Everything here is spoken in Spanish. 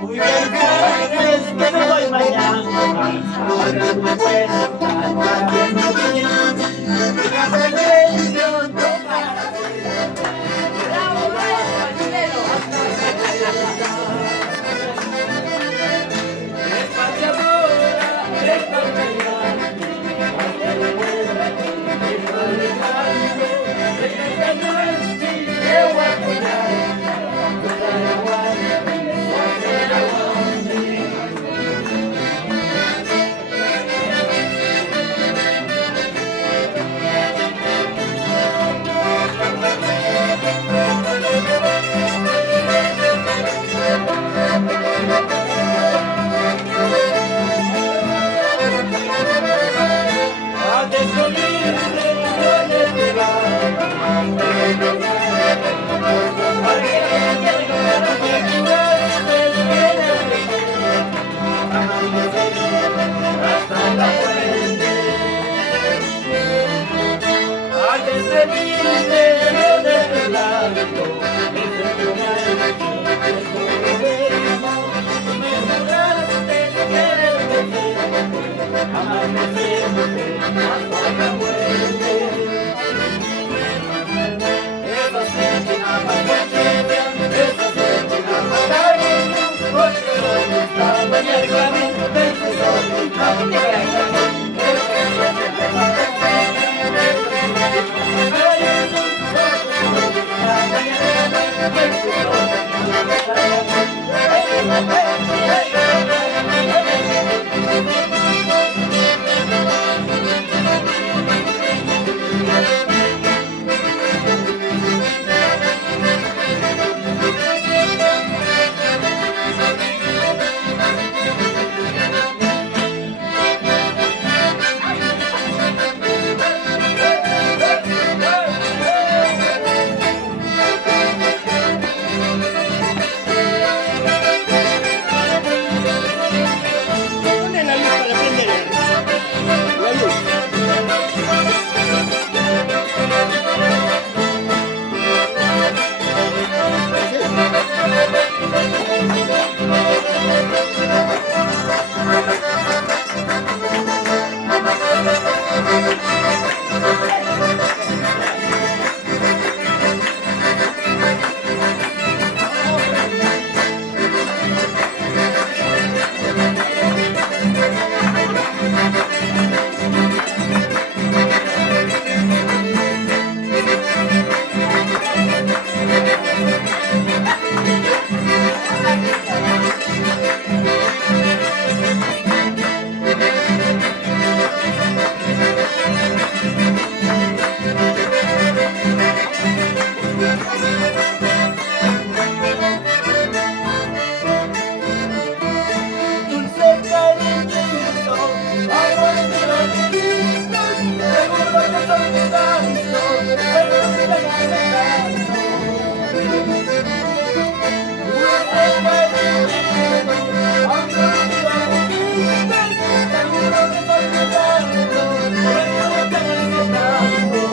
Muy bien, jóvenes, que me voy mañana. Ahora me puedo cantar bien, bien. Fíjate bien, yo tocaré. ¡Bravo, maestro, chileno! Espacio ahora, espacio allá. Hacia la vuelta, estoy dejando. Esta noche te voy a apoyar. Fuera de aguante, fuera de aguante. A descubrirme dónde te vas. Hasta la fuente. Al despedirme de tu lado, desde tu me juraste quererme siempre, amarme siempre, hasta la muerte. Esa sentina mañana, esa sentina mañana, porque no estaba ni el camino del tesoro. ¿Dónde es la luz para prender? La luz. Dulce cariñito, amor mío, seguro que son mis tantos, pero no te hagas tanto. Dulce cariñito, amor mío, seguro que son mis tantos, pero no te hagas tanto.